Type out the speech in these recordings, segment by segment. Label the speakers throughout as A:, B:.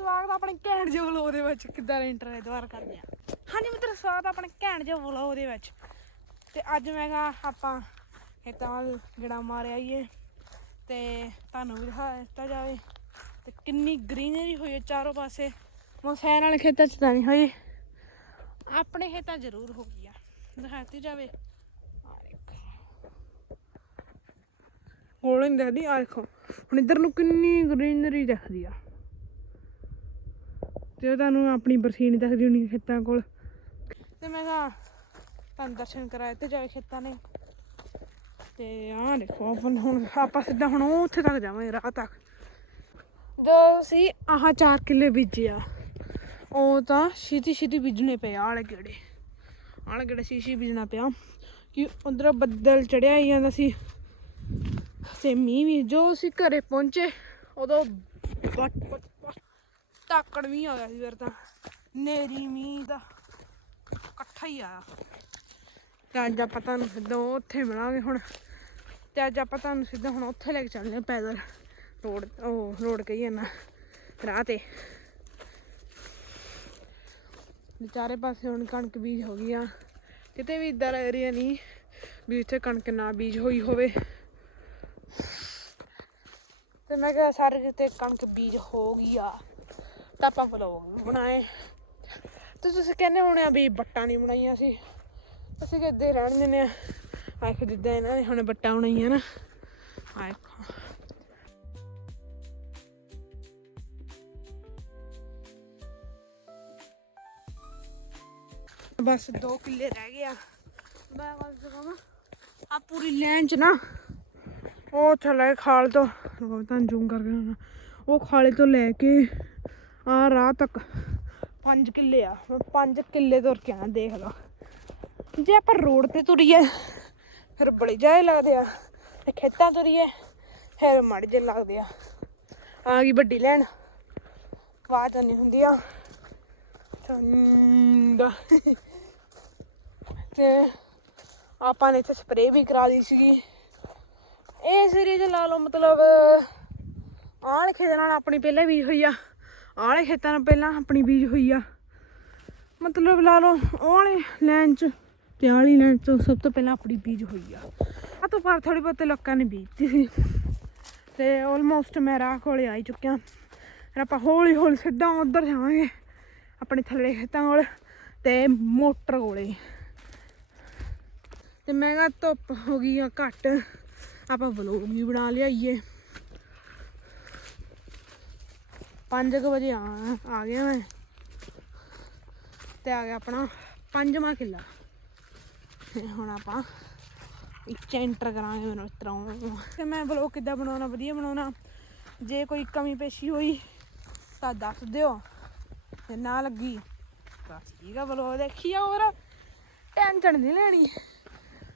A: ਸਵਾਗਤ ਆਪਣੇ ਘੈਂਟ ਜਿਹੇ ਵਲੋਗ ਦੇ ਵਿੱਚ। ਕਿੱਦਾਂ ਦਾ ਇੰਟਰਨੈਟ ਦੁਆਰ ਕਰਦੇ ਆ? ਹਾਂਜੀ ਮਿੱਤਰ, ਸਵਾਗਤ ਆਪਣੇ ਘੈਂਟ ਜਿਹੇ ਵਲੋਗ ਦੇ ਵਿੱਚ। ਤੇ ਅੱਜ ਮੈਂ ਕਿਹਾ ਆਪਾਂ ਖੇਤਾਂ ਵੱਲ ਗੇੜਾ ਮਾਰਿਆ ਆਈਏ ਤੇ ਤੁਹਾਨੂੰ ਵੀ ਦਿਖਾ ਦਿੱਤਾ ਜਾਵੇ। ਤੇ ਕਿੰਨੀ ਗ੍ਰੀਨਰੀ ਹੋਈ ਹੈ ਚਾਰੋਂ ਪਾਸੇ। ਮੋਸੈਨ ਵਾਲੇ ਖੇਤਾਂ 'ਚ ਤਾਂ ਨਹੀਂ ਹੋਈ। ਆਪਣੇ ਖੇਤਾਂ ਜ਼ਰੂਰ ਹੋ ਗਈ ਆ। ਦਿਖਾਤੀ ਜਾਵੇ। ਆ ਨਹੀਂ ਦਿਖਦੀ ਆ ਦੇਖੋ। ਹੁਣ ਇੱਧਰ ਨੂੰ ਕਿੰਨੀ ਗ੍ਰੀਨਰੀ ਦਿਖਦੀ ਆ। ਤੇ ਉਹ ਤੁਹਾਨੂੰ ਆਪਣੀ ਬਰਸੀਨ ਦੱਸਦੀ ਹੋਣੀ ਖੇਤਾਂ ਕੋਲ। ਤੇ ਮੈਂ ਤਾਂ ਤੁਹਾਨੂੰ ਦਰਸ਼ਨ ਕਰਾਏ ਤੇ ਜਾਵੇ ਖੇਤਾਂ ਨੇ। ਤੇ ਆਹ ਦੇਖੋ ਆਪਾਂ ਹੁਣ ਆਪਾਂ ਸਿੱਧਾ ਹੁਣ ਉਹ ਉੱਥੇ ਤੱਕ ਜਾਵਾਂਗੇ, ਰਾਹ ਤੱਕ। ਜੋ ਸੀ ਆਹ 4 ਕਿੱਲੇ ਬੀਜਿਆ ਉਹ ਤਾਂ ਛੇਤੀ ਛੇਤੀ ਬੀਜਣੇ ਪਏ ਆਲੇ ਗੇੜੇ। ਆਲੇ ਗੇੜੇ ਸ਼ੀਸ਼ੀ ਬੀਜਣਾ ਪਿਆ। ਕਿ ਉਧਰ ਬੱਦਲ ਚੜਿਆ ਹੀ ਜਾਂਦਾ ਸੀ। ਤੇ ਮੀਂਹ ਵੀ ਜੋ ਅਸੀਂ ਘਰੇ ਪਹੁੰਚੇ, ਉਦੋਂ ਬੱਟ ਬੱਟ ਤਾਕੜ ਧਾਕੜ ਮੀਂਹ ਆ ਗਿਆ ਸੀ ਫਿਰ ਤਾਂ। ਨੇਰੀ ਮੀਂਹ ਦਾ ਇਕੱਠਾ ਹੀ ਆਇਆ। ਤੇ ਅੱਜ ਆਪਾਂ ਤੁਹਾਨੂੰ ਸਿੱਧਾ ਉੱਥੇ ਮਿਲਾਂਗੇ ਹੁਣ। ਤੇ ਅੱਜ ਆਪਾਂ ਤੁਹਾਨੂੰ ਸਿੱਧਾ ਹੁਣ ਉੱਥੇ ਲੈ ਕੇ ਚੱਲਦੇ ਹਾਂ ਪੈਦਲ। ਰੋਡ, ਉਹ ਰੋਡ ਕਹੀ ਨਾ, ਰਾਹ ਤੇ। ਤੇ ਚਾਰੇ ਪਾਸੇ ਹੁਣ ਕਣਕ ਬੀਜ ਹੋ ਗਈ ਆ। ਕਿਤੇ ਵੀ ਇਦਾਂ ਏਰੀਆ ਨਹੀਂ ਵੀ ਇੱਥੇ ਕਣਕ ਨਾ ਬੀਜ ਹੋਈ ਹੋਵੇ। ਤੇ ਮੈਂ ਕਿਹਾ ਸਾਰੇ ਜਿੱਤੇ ਕਣਕ ਬੀਜ ਹੋ ਗਈ ਆ ਤਾਂ ਆਪਾਂ ਵਲੋਗ ਬਣਾਏ। ਤੇ ਤੁਸੀਂ ਕਹਿੰਦੇ ਹੋਣੇ ਆ ਵੀ ਬੱਟਾਂ ਨਹੀਂ ਬਣਾਈਆਂ ਸੀ। ਅਸੀਂ ਕਿੱਦੇ ਰਹਿਣ ਦਿੰਦੇ ਆ। ਆਖ ਜਿੱਦਾਂ ਇਹਨਾਂ ਨੇ ਹੁਣ ਬੱਟਾਂ ਬਣਾਈਆਂ ਨਾ। ਆਖੋ ਬਸ 2 ਕਿੱਲੇ ਰਹਿ ਗਏ ਆ। ਮੈਂ ਬਸ ਕਹਾਂ ਆ ਪੂਰੀ ਲਾਈਨ ਚ ਨਾ, ਉਹ ਥੱਲੇ ਖਾਲ ਤੋਂ ਤੁਹਾਨੂੰ ਜ਼ੂਮ ਕਰਕੇ ਦਿਖਾਉਣਾ। ਉਹ ਖਾਲੇ ਤੋਂ ਲੈ ਕੇ ਆ ਰਾਹ ਤੱਕ 5 ਕਿੱਲੇ ਆ। 5 ਕਿੱਲੇ ਤੁਰ ਕੇ ਆ ਦੇਖ ਲਓ ਜੇ ਆਪਾਂ ਰੋਡ ਤੇ ਤੁਰੀਏ, ਫਿਰ ਬੜੇ ਜਾਏ ਲੱਗਦੇ ਆ। ਤੇ ਖੇਤਾਂ ਤੁਰੀਏ, ਫਿਰ ਮੜ ਜੇ ਲੱਗਦੇ ਆ। ਆ ਗਈ ਵੱਡੀ ਲੈਣ। ਆਵਾਜ਼ ਨਹੀਂ ਹੁੰਦੀ ਆ। ਚੰਦਾ ਤੇ ਆਪਾਂ ਨੇ ਇੱਥੇ ਸਪਰੇਅ ਵੀ ਕਰਾ ਲਈ ਸੀਗੀ। ਇਹ ਸੀਰੀਜ਼ ਲਾ ਲਓ, ਮਤਲਬ ਆਲੇ ਖੇਤਾਂ ਨਾਲ ਆਪਣੀ ਪਹਿਲਾਂ ਵੀ ਹੋਈ ਆ। ਆਲੇ ਖੇਤਾਂ ਨਾਲ ਪਹਿਲਾਂ ਆਪਣੀ ਬੀਜ ਹੋਈ ਆ। ਮਤਲਬ ਲਾ ਲਓ ਉਹ ਵਾਲੇ ਲਾਈਨ ਚ ਤੇ ਆਲੀ ਲਾਈਨ ਚ ਸਭ ਤੋਂ ਪਹਿਲਾਂ ਆਪਣੀ ਬੀਜ ਹੋਈ ਆ। ਆ ਤੋਂ ਪਰ ਥੋੜੀ ਬਹੁਤੇ ਲੋਕਾਂ ਨੇ ਬੀਜਤੀ ਸੀ। ਤੇ ਆਲਮੋਸਟ ਮੈਂ ਰਾਹ ਕੋਲੇ ਆ ਹੀ ਚੁੱਕਿਆ। ਫਿਰ ਆਪਾਂ ਹੌਲੀ ਹੌਲੀ ਸਿੱਧਾ ਉਧਰ ਜਾਵਾਂਗੇ, ਆਪਣੇ ਥੱਲੇ ਖੇਤਾਂ ਕੋਲ ਤੇ ਮੋਟਰ ਕੋਲੇ। ਤੇ ਮੈਂ ਕਿਹਾ ਧੁੱਪ ਹੋ ਗਈ ਆ ਘੱਟ, ਆਪਾਂ ਵਲੋਗ ਵੀ ਬਣਾ ਲਿਆਈਏ। 5 ਵਜੇ ਆ ਆ ਗਿਆ ਮੈਂ। ਤੇ ਆ ਗਿਆ ਆਪਣਾ ਪੰਜਵਾਂ ਕਿੱਲਾ। ਤੇ ਹੁਣ ਆਪਾਂ ਇੱਥੇ ਐਂਟਰ ਕਰਾਂਗੇ ਮੇਰੇ ਮਿੱਤਰੋਂ ਤੇ ਮੈਂ ਵਲੋਗ ਕਿੱਦਾਂ ਬਣਾਉਣਾ, ਵਧੀਆ ਬਣਾਉਣਾ, ਜੇ ਕੋਈ ਕਮੀ ਪੇਸ਼ੀ ਹੋਈ ਤਾਂ ਦੱਸ ਦਿਓ। ਤੇ ਨਾ ਲੱਗੀ ਬਸ ਠੀਕ ਆ ਵਲੋਗ ਦੇਖੀ ਆ ਹੋਰ। ਟੈਨਸ਼ਨ ਨਹੀਂ ਲੈਣੀ।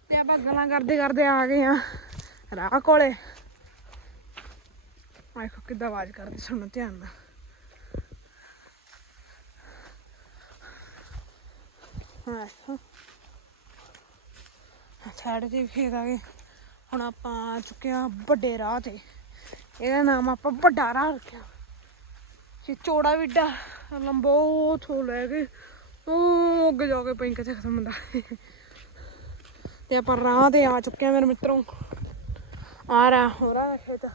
A: ਤੇ ਆਪਾਂ ਗੱਲਾਂ ਕਰਦੇ ਕਰਦੇ ਆ ਗਏ ਆ ਰਾਹ ਕੋਲੇ। ਆਖੋ ਕਿੱਦਾਂ ਆਵਾਜ਼ ਕਰਦੇ ਸੁਣੋ ਧਿਆਨ ਨਾਲ। ਹਾਂ ਸਾਡੇ ਤੇ ਖੇਤ ਆ ਗਏ। ਹੁਣ ਆਪਾਂ ਆ ਚੁੱਕੇ ਵੱਡੇ ਰਾਹ ਤੇ। ਇਹਦਾ ਨਾਮ ਆਪਾਂ ਵੱਡਾ ਰਾਹ ਰੱਖਿਆ। ਇਹ ਚੌੜਾ ਵੀ ਏਡਾ ਲੰਬਾ ਉਥੋਂ ਲੈ ਕੇ ਉਹ ਅੱਗੇ ਜਾ ਕੇ ਪੈਂ ਕਿੱਥੇ ਖਤਮ ਹੁੰਦਾ। ਤੇ ਆਪਾਂ ਰਾਹ ਤੇ ਆ ਚੁੱਕੇ ਆ ਮੇਰੇ ਮਿੱਤਰੋਂ। ਆ ਰਹਾ, ਹੋ ਰਹਾ ਖੇਤ।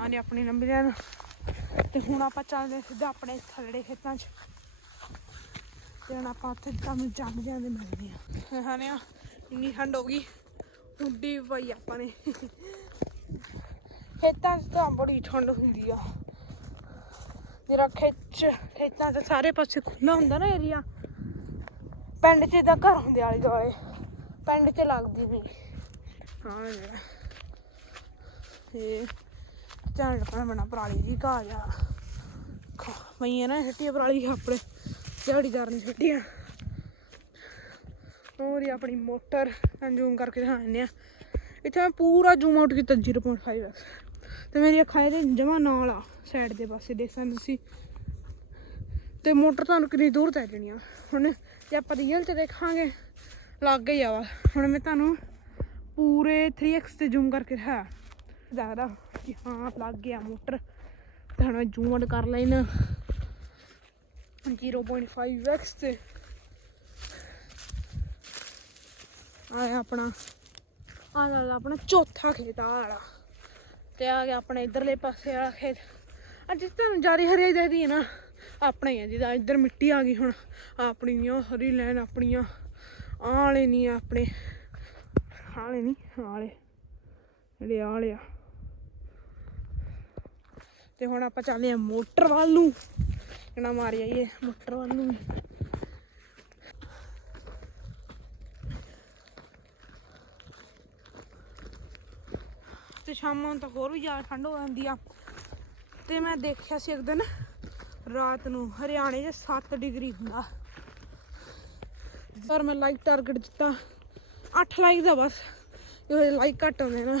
A: ਆਨੇ ਆਪਣੀ ਲੰਬੀ ਲੈਣ ਤੇ ਹੁਣ ਆਪਾਂ ਚੱਲਦੇ ਸਿੱਧਾ ਆਪਣੇ ਥੱਲੜੇ ਖੇਤਾਂ 'ਚ। ਤੇ ਹੁਣ ਆਪਾਂ ਉੱਥੇ ਕੰਮ ਜੰਮ ਜਾਂਦੇ ਮਿਲਦੇ ਆ। ਹਾਨੇ ਆ ਇੰਨੀ ਠੰਡ ਹੋ ਗਈ। ਉੱਡੀ ਪਈ ਆਪਾਂ ਨੇ। ਖੇਤਾਂ 'ਚ ਤਾਂ ਬੜੀ ਠੰਡ ਹੁੰਦੀ ਆ। ਮੇਰਾ ਖੇਚ ਖੇਤਾਂ 'ਚ ਸਾਰੇ ਪਾਸੇ ਖੁੱਲਾ ਹੁੰਦਾ ਨਾ ਏਰੀਆ ਪਿੰਡ 'ਚ ਤਾਂ ਘਰ ਹੁੰਦੇ ਆਲੇ ਦੁਆਲੇ। ਪਿੰਡ 'ਚ ਲੱਗਦੀ ਨਹੀਂ ਹਾਂ ਜਿਹੜਾ ਇਹ ਚਾਣ ਲੱਪਣਾ ਬਣਾ ਪਰਾਲੀ ਜੀ ਘਾ ਜਾ ਮਈਆਂ ਨਾ ਛੱਟੀਆਂ ਪਰਾਲੀ ਆਪਣੇ। ਝਾੜੀਦਾਰ ਨੇ ਛੱਟੀਆਂ। ਹੋਰ ਹੀ ਆਪਣੀ ਮੋਟਰ ਜ਼ੂਮ ਕਰਕੇ ਦਿਖਾਉਂਦੇ ਆ। ਇੱਥੇ ਮੈਂ ਪੂਰਾ ਜ਼ੂਮ ਆਊਟ ਕੀਤਾ 0.5x ਤੇ ਮੇਰੀ ਅੱਖਾਂ ਇਹਦੇ ਜਮਾ ਨਾਲ ਆ ਸਾਈਡ ਦੇ ਪਾਸੇ ਦੇਖ ਸਕਦੇ ਤੁਸੀਂ। ਤੇ ਮੋਟਰ ਤੁਹਾਨੂੰ ਕਿੰਨੀ ਦੂਰ ਤੱਕ ਜਾਣੀ ਆ। ਹੁਣ ਜੇ ਆਪਾਂ ਰੀਅਲ ਚ ਦੇਖਾਂਗੇ, ਲੱਗ ਗਈ ਆ ਵਾ। ਹੁਣ ਮੈਂ ਤੁਹਾਨੂੰ ਪੂਰੇ 3x ਤੇ ਜ਼ੂਮ ਕਰਕੇ ਦਿਖਾਇਆ ਜ਼ਿਆਦਾ ਕਿ ਹਾਂ ਲੱਗ ਗਿਆ ਮੋਟਰ। ਤੇ ਹੁਣ ਮੈਂ ਜ਼ੂਮ ਆਊਟ ਕਰ ਲੈਣਾ 0.5x ਤੇ। ਆਇਆ ਆਪਣਾ ਆ ਵਾਲਾ ਆਪਣਾ ਚੌਥਾ ਖੇਤ ਆ ਵਾਲਾ। ਤੇ ਆ ਗਿਆ ਆਪਣੇ ਇਧਰਲੇ ਪਾਸੇ ਵਾਲਾ ਖੇਤ। ਅੱਜ ਤੁਹਾਨੂੰ ਜਾਰੀ ਹਰਿਆਈ ਦੇਖਦੀ ਹੈ ਨਾ, ਆਪਣਾ ਹੀ ਆ ਜਿਹਦਾ ਇੱਧਰ ਮਿੱਟੀ ਆ ਗਈ ਹੁਣ। ਆਪਣੀਆਂ ਹਰੀ ਲੈਣ ਆਪਣੀਆਂ ਆਲੇ ਨਹੀਂ ਆਪਣੇ। ਆਹ ਨਹੀਂ ਆਲੇ ਵਾਲੇ। ਜਿਹੜੇ ਆਹ ਆ। ਤੇ ਹੁਣ ਆਪਾਂ ਚੱਲਦੇ ਆ ਮੋਟਰ ਵੱਲ ਨੂੰ। ਕਿਹਨਾਂ ਮਾਰ ਆਈਏ, ਮੋਟਰ ਵੱਲ ਨੂੰ ਵੀ। ਤੇ ਸ਼ਾਮਾਂ ਨੂੰ ਹੋਰ ਵੀ ਜ਼ਿਆਦਾ ਠੰਡ ਹੋ ਜਾਂਦੀ ਆ। ਤੇ ਮੈਂ ਦੇਖਿਆ ਸੀ ਇੱਕ ਦਿਨ, ਰਾਤ ਨੂੰ ਹਰਿਆਣੇ 'ਚ 7 ਡਿਗਰੀ ਹੁੰਦਾ। ਪਰ ਮੈਂ ਲਾਈਕ ਟਾਰਗੇਟ ਦਿੱਤਾ। 8 ਲਾਈਕ ਦਾ ਬਸ। ਇਹ ਲਾਈਕ ਘੱਟ ਆਉਂਦੇ ਨਾ।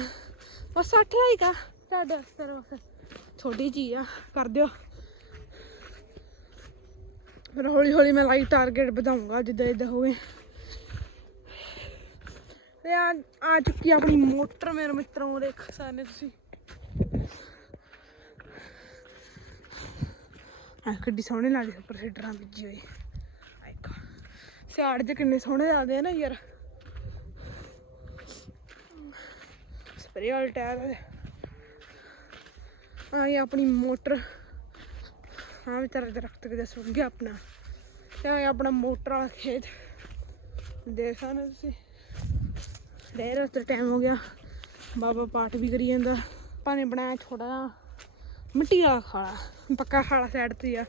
A: ਬਸ 8 ਲਾਈਕ ਆ। ਤੁਹਾਡੇ ਵਾਸਤੇ ਤਾਂ ਬਸ ਛੋਟੀ ਚੀਜ਼ ਆ, ਕਰ ਦਿਓ। ਫਿਰ ਹੌਲੀ ਹੌਲੀ ਮੈਂ ਲਾਈਕ ਟਾਰਗੇਟ ਵਧਾਉਂਗਾ ਜਿੱਦਾਂ ਜਿੱਦਾਂ ਹੋਵੇ। ਤੇ ਆ ਆ ਚੁੱਕੀ ਆਪਣੀ ਮੋਟਰ ਮੇਰੇ ਮਿੱਤਰੋਂ, ਦੇਖ ਸਕਦੇ ਤੁਸੀਂ। ਆ ਕਿੱਡੀ ਸੋਹਣੀ ਲੱਗਦੀ ਉੱਪਰ ਸੀਡਰਾਂ ਬੀਜੀ ਹੋਈ। ਆਇਕ ਸਿਆੜ ਚ ਕਿੰਨੇ ਸੋਹਣੇ ਲੱਗਦੇ ਆ ਨਾ ਯਾਰ। ਸਪਰੇ ਵਾਲੇ ਟਾਇਰ ਆ ਇਹ ਆਪਣੀ ਮੋਟਰ। ਹਾਂ ਵਿਚਾਰਾ ਦਰਖਤ ਕਿਤੇ ਸੁੱਕ ਗਿਆ ਆਪਣਾ। ਤੇ ਆ ਇਹ ਆਪਣਾ ਮੋਟਰ ਵਾਲਾ ਖੇਤ। ਦੇਖ ਸਕਦੇ ਤੁਸੀਂ। ਦੇਰ ਉਸ ਟਾਈਮ ਹੋ ਗਿਆ। ਬਾਬਾ ਪਾਠ ਵੀ ਕਰੀ ਜਾਂਦਾ। ਆਪਾਂ ਬਣਾਇਆ ਥੋੜਾ ਜਿਹਾ ਮਿੱਟੀ ਵਾਲਾ ਖਾਲਾ। ਪੱਕਾ ਖਾਲਾ ਸਾਈਡ ਤੇ ਆ।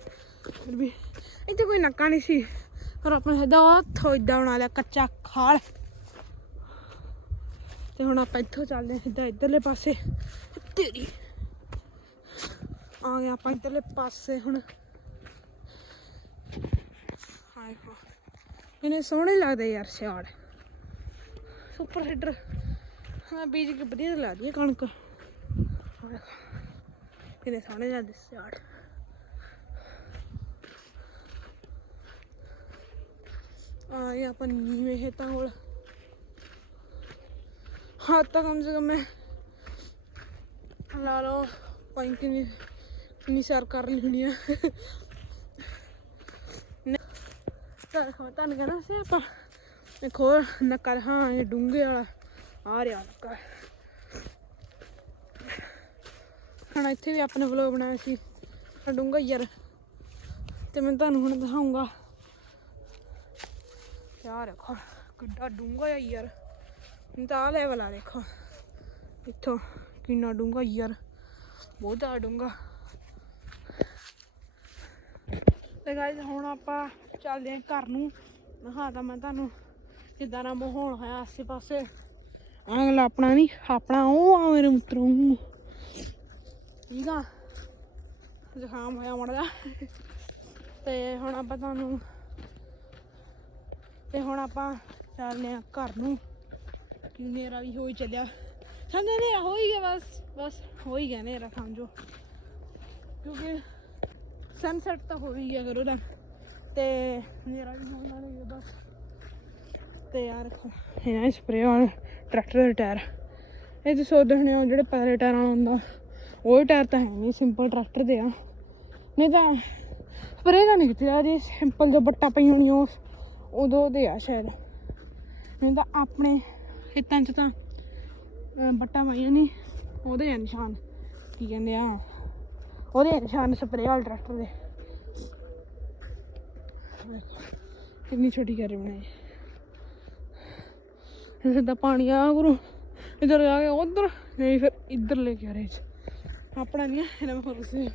A: ਫਿਰ ਵੀ ਇੱਥੇ ਕੋਈ ਨੱਕਾ ਨਹੀਂ ਸੀ। ਪਰ ਆਪਾਂ ਸਿੱਧਾ ਹੱਥੋਂ ਏਦਾਂ ਬਣਾ ਲਿਆ, ਕੱਚਾ ਖਾਲ। ਤੇ ਹੁਣ ਆਪਾਂ ਇੱਥੋਂ ਚੱਲਦੇ ਹਾਂ ਸਿੱਧਾ ਇੱਧਰਲੇ ਪਾਸੇ। ਤੇਰੀ ਆ ਗਏ ਆਪਾਂ ਇੱਧਰਲੇ ਪਾਸੇ ਹੁਣ। ਹਾਏ ਕੋ ਇਹਨੇ ਸੋਹਣੇ ਲੱਗਦੇ ਯਾਰ ਸਿਆੜ ਸੁਪਰ ਸੀਡਰ ਹਾਂ, ਬੀਜ ਕੇ ਵਧੀਆ ਲੱਗਦੀ ਹੈ ਕਣਕ। ਆਹ ਸੋਹਣੇ ਲੱਗਦੇ ਸਿਆੜ ਆ ਇਹ ਆਪਾਂ ਨੀਵੇਂ ਖੇਤਾਂ ਕੋਲ। ਹਾਂ ਤਾਂ ਕਮ ਸੇ ਕਮ ਮੈਂ ਲਾ ਲਓ। ਪੰਜ ਕਿੰਨੀ ਇੰਨੀ ਸੈਰ ਕਰ ਲੈਣੀ ਆ। ਤਾਂ ਤੁਹਾਨੂੰ ਕਹਿੰਦਾ ਸੀ ਆਪਾਂ ਦੇਖੋ, ਨੱਕਾ ਹਾਂ, ਇਹ ਡੂੰਘੇ ਵਾਲਾ, ਆ ਰਿਹਾ ਨੱਕਾ। ਹੁਣ ਇੱਥੇ ਵੀ ਆਪਣੇ ਵਲੋਗ ਬਣਾਇਆ ਸੀ ਡੂੰਘਾ ਯਾਰ। ਤੇ ਮੈਂ ਤੁਹਾਨੂੰ ਹੁਣ ਦਿਖਾਉਂਗਾ ਯਾਰ ਦੇਖੋ, ਕਿੱਡਾ ਡੂੰਘਾ ਆ ਯਾਰ। ਤਾਂ ਆ ਲੈਵਲ ਆ, ਦੇਖੋ। ਇੱਥੋਂ ਕਿੰਨਾ ਡੂੰਘਾ ਯਾਰ। ਬਹੁਤ ਜ਼ਿਆਦਾ ਡੂੰਘਾ। ਤੇ ਗਾਇਸ ਹੁਣ ਆਪਾਂ ਚੱਲਦੇ ਹਾਂ ਘਰ ਨੂੰ। ਹਾਂ ਤਾਂ ਮੈਂ ਤੁਹਾਨੂੰ ਕਿੱਦਾਂ ਦਾ ਮਾਹੌਲ ਹੋਇਆ ਆਸੇ ਪਾਸੇ ਅਗਲਾ ਆਪਣਾ ਨਹੀਂ ਆਪਣਾ ਉਹ ਆ ਮੇਰੇ ਮਿੱਤਰੋਂ ਠੀਕ ਆ। ਜ਼ੁਕਾਮ ਹੋਇਆ ਮੜ ਜਾ ਤੇ ਹੁਣ ਆਪਾਂ ਤੁਹਾਨੂੰ ਤੇ ਹੁਣ ਆਪਾਂ ਚੱਲਦੇ ਆ ਘਰ ਨੂੰ। ਕਿ ਨੇਰਾ ਵੀ ਹੋਈ ਚੱਲਿਆ। ਸਮਝੇ ਨੇਰਾ ਹੋ ਹੀ ਗਿਆ ਬਸ ਬਸ ਹੋ ਹੀ ਗਿਆ ਨੇਰਾ ਸਮਝੋ। ਕਿਉਂਕਿ ਸਨਸੈਟ ਤਾਂ ਹੋ ਹੀ ਗਿਆ ਕਰੋ ਨਾ। ਤੇ ਨੇਰਾ ਵੀ ਹੋਣ ਵਾਲਾ ਹੀ ਬਸ। ਤੇ ਯਾਰ ਇਹਨਾਂ ਸਪਰੇ ਵਾਲਾ ਟਰੈਕਟਰ ਦੇ ਟਾਇਰ ਇਹ ਤੁਸੀਂ ਸੋਚਦੇ ਹੋਣੇ ਹੋ ਜਿਹੜੇ ਪੈਰੇ ਟਾਇਰਾਂ ਵਾਲਾ ਹੁੰਦਾ। ਉਹ ਹੀ ਟਾਇਰ ਤਾਂ ਹੈ ਨਹੀਂ ਸਿੰਪਲ ਟਰੈਕਟਰ ਦੇ ਆ। ਨਹੀਂ ਤਾਂ ਸਪਰੇਅ ਤਾਂ ਨਹੀਂ ਕੀਤੀ ਆ ਜੀ ਸਿੰਪਲ ਜੋ ਬੱਟਾ ਪਈ ਹੋਣੀ ਉਸ ਉਦੋਂ ਦੇ ਆ ਸ਼ਾਇਦ। ਨਹੀਂ ਤਾਂ ਆਪਣੇ ਖੇਤਾਂ 'ਚ ਤਾਂ ਅਹ, ਬੱਟਾ ਪਾਈਆਂ ਨਹੀਂ ਉਹਦੇ ਆ ਨਿਸ਼ਾਨ। ਕੀ ਕਹਿੰਦੇ ਆ? ਉਹਦੇ ਆ ਨਿਸ਼ਾਨ ਸਪਰੇ ਵਾਲੇ ਟਰੈਕਟਰ ਦੇ। ਵੇਖੋ, ਕਿੰਨੀ ਛੋਟੀ ਕਰ ਬਣਾਈ ਸਿੱਧਾ ਪਾਣੀ ਆ ਗੁਰੂ ਇਧਰ ਆ ਗਿਆ ਉਧਰ ਨਹੀਂ ਫਿਰ ਇੱਧਰ ਲੈ ਕੇ ਆ ਰਹੇ ਆਪਣਾ ਨਹੀਂ ਇਹਨਾਂ ਮੈਂ ਫ਼ਰਕ ਸੀ।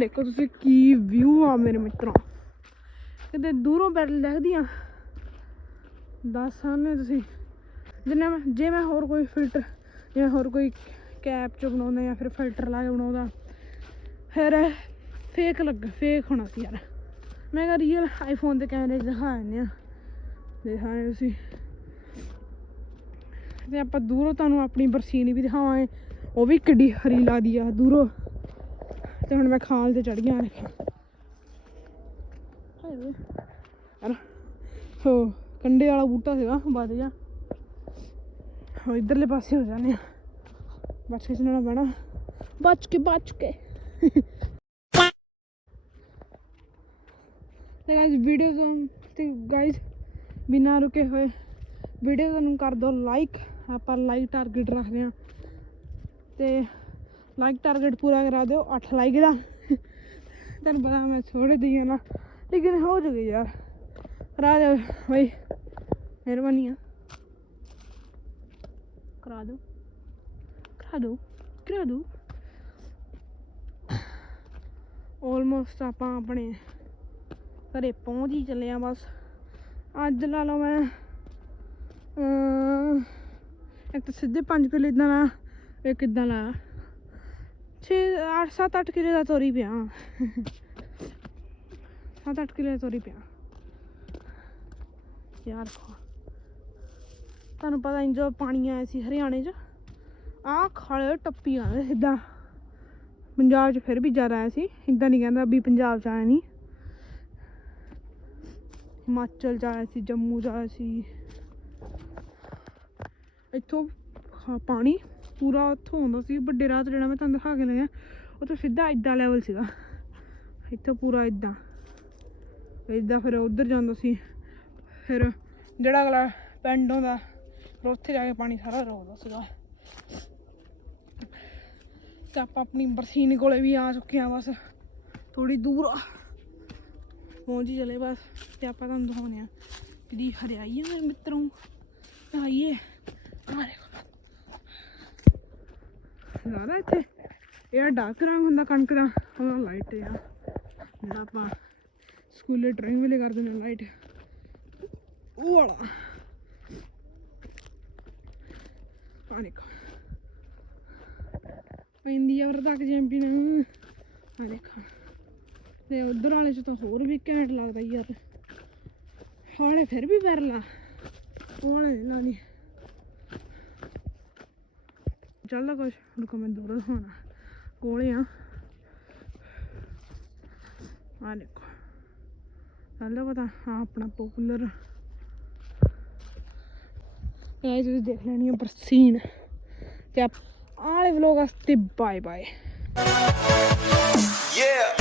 A: ਦੇਖੋ ਤੁਸੀਂ ਕੀ ਵਿਊ ਆ ਮੇਰੇ ਮਿੱਤਰੋ। ਕਿਤੇ ਦੂਰੋਂ ਬੈਟਲ ਦਿਖਦੀਆਂ ਦੱਸ ਸਾਹਮਣੇ ਤੁਸੀਂ। ਜਿੰਨਾ ਮੈਂ ਜੇ ਮੈਂ ਹੋਰ ਕੋਈ ਫਿਲਟਰ ਜਾਂ ਹੋਰ ਕੋਈ ਕੈਪ ਚ ਬਣਾਉਂਦਾ ਜਾਂ ਫਿਰ ਫਿਲਟਰ ਲਾ ਕੇ ਬਣਾਉਂਦਾ ਫਿਰ ਫੇਕ ਲੱਗ ਫੇਕ ਹੋਣਾ ਸੀ ਯਾਰ। ਮੈਂ ਕਿਹਾ ਰੀਅਲ ਆਈਫੋਨ ਦੇ ਕੈਮਰੇ 'ਚ ਦਿਖਾ ਦਿੰਦੇ ਆ ਦਿਖਾਏ ਤੁਸੀਂ। ਤੇ ਆਪਾਂ ਦੂਰੋਂ ਤੁਹਾਨੂੰ ਆਪਣੀ ਬਰਸੀਨੀ ਵੀ ਦਿਖਾਵਾਂਗੇ। ਉਹ ਵੀ ਕਿੱਡੀ ਹਰੀ ਲੱਗਦੀ ਆ, ਦੂਰੋਂ। ਤੇ ਹੁਣ ਮੈਂ ਖਾਲ ਤੇ ਚੜ ਗਿਆ। ਯਾਰ, ਹੋ, ਕੰਡੇ ਵਾਲਾ ਬੂਟਾ ਸੀਗਾ, ਵੱਧ ਜਾ ਹੁਣ ਇਧਰਲੇ ਪਾਸੇ ਹੋ ਜਾਂਦੇ ਆ। ਬਚ ਕੇ ਚਲਾਉਣਾ ਪੈਣਾ। ਬਚ ਕੇ ਬਚ ਕੇ। ਤੇ ਗਾਇਸ ਵੀਡੀਓ ਤੋਂ ਤੇ ਗਾਇਸ ਬਿਨਾਂ ਰੁਕੇ ਹੋਏ ਵੀਡੀਓ ਨੂੰ ਕਰ ਦਿਓ ਲਾਈਕ ਆਪਾਂ ਲਾਈਕ ਟਾਰਗੇਟ ਰੱਖਦੇ ਹਾਂ। ਤੇ ਲਾਈਕ ਟਾਰਗੇਟ ਪੂਰਾ ਕਰਾ ਦਿਓ 8 ਲਾਈਕ ਦਾ। ਤੁਹਾਨੂੰ ਪਤਾ ਮੈਂ ਥੋੜੇ ਦੀ ਆ ਨਾ, ਲੇਕਿਨ ਹੋ ਜੂਗੀ ਯਾਰ। ਕਰਾ ਦਿਓ ਬਈ, ਮਿਹਰਬਾਨੀ ਆ। ਕਰਾ ਦਿਓ। ਕਰਾ ਦਿਓ। ਕਰਾ ਦਿਓ। ਆਲਮੋਸਟ ਆਪਾਂ ਆਪਣੇ ਘਰੇ ਪਹੁੰਚ ਹੀ ਚੱਲੇ ਆ ਬਸ। ਅੱਜ ਲਾ ਲਓ ਮੈਂ ਇੱਕ ਤਾਂ ਸਿੱਧੇ 5 ਕਿਲੋ ਇਦਾਂ ਲਾ, ਇੱਕ ਇਦਾਂ ਲਾ। 6 8 7 8 ਕਿਲੋ ਦਾ ਤੋਰੀ ਪਿਆ। 7 8 ਕਿਲੋ ਦਾ ਤੋਰੀ ਪਿਆ। ਯਾਰ, ਤੁਹਾਨੂੰ ਪਤਾ ਇੰਜ ਪਾਣੀ ਆਇਆ ਸੀ ਹਰਿਆਣੇ 'ਚ। ਆਹ ਖਾਲੇ ਟੱਪੀ ਆਉਂਦੇ ਸਿੱਧਾ ਪੰਜਾਬ 'ਚ ਫਿਰ ਵੀ ਜ਼ਿਆਦਾ ਆਇਆ ਸੀ। ਇਦਾਂ ਨਹੀਂ ਕਹਿੰਦਾ ਵੀ ਪੰਜਾਬ 'ਚ ਆਇਆ ਨਹੀਂ ਹਿਮਾਚਲ 'ਚ ਆਇਆ ਸੀ, ਜੰਮੂ 'ਚ ਆਇਆ ਸੀ। ਇੱਥੋਂ ਪਾਣੀ ਪੂਰਾ ਉੱਥੋਂ ਆਉਂਦਾ ਸੀ। ਵੱਡੇ ਰਾਤ ਜਿਹੜਾ ਮੈਂ ਤੁਹਾਨੂੰ ਦਿਖਾ ਕੇ ਲਿਆ ਉੱਥੋਂ ਸਿੱਧਾ ਇੱਦਾਂ ਲੈਵਲ ਸੀਗਾ। ਇੱਥੋਂ ਪੂਰਾ ਇੱਦਾਂ ਇੱਦਾਂ ਫਿਰ ਉੱਧਰ ਜਾਂਦਾ ਸੀ। ਫਿਰ ਜਿਹੜਾ ਅਗਲਾ ਪਿੰਡ ਹੁੰਦਾ ਫਿਰ ਉੱਥੇ ਜਾ ਕੇ ਪਾਣੀ ਸਾਰਾ ਰੋਕਦਾ ਸੀਗਾ। ਤੇ ਆਪਾਂ ਆਪਣੀ ਬਰਸੀਨ ਕੋਲੇ ਵੀ ਆ ਚੁੱਕੇ ਆ ਬਸ। ਥੋੜੀ ਦੂਰ ਪਹੁੰਚ ਹੀ ਚਲੇ ਬਸ ਤੇ ਆਪਾਂ ਤੁਹਾਨੂੰ ਦਿਖਾਉਂਦੇ ਆ ਕਿਦੀ ਹਰਿਆਈ ਆ ਮੇਰੇ ਮਿੱਤਰੋਂ। ਆਈਏ ਮਾਰੇ ਜ਼ਿਆਦਾ ਇੱਥੇ। ਇਹ ਡਾਰਕ ਰੰਗ ਹੁੰਦਾ ਕਣਕ ਦਾ। ਉਹਦਾ ਲਾਈਟ ਆ। ਜਿਹੜਾ ਆਪਾਂ ਸਕੂਲੇ ਡਰਾਇੰਗ ਵੇਲੇ ਕਰਦੇ ਨੇ ਲਾਈਟ ਉਹ ਵਾਲਾ। ਆ ਦੇਖੋ। ਪੈਂਦੀ ਆ ਵਰ ਤੱਕ ਆ ਦੇਖੋ। ਤੇ ਉਧਰ ਵਾਲੇ ਚ ਤਾਂ ਹੋਰ ਵੀ ਘੈਂਟ ਲੱਗਦਾ ਯਾਰ। ਹਾਲੇ ਫਿਰ ਵੀ ਪੈਰਲਾ ਉਹ ਵਾਲੇ ਇਹਨਾਂ ਚੱਲਦਾ ਕੁਛ ਰੁਕੋ ਮੈਂ ਦੂਰ ਦਿਖਾਉਣਾ ਕੋਲੇ ਆ। ਆ ਦੇਖੋ। ਚੱਲਦਾ ਪਤਾ ਆ ਆਪਣਾ ਪਪੂਲਰ ਇਹ ਤੁਸੀਂ ਦੇਖ ਲੈਣੀ ਹੈ ਬਰਸੀਨ ਤੇ ਆਹ ਵਾਲੇ ਵਲੋਗ ਵਾਸਤੇ ਬਾਏ ਬਾਏ
B: Yeah.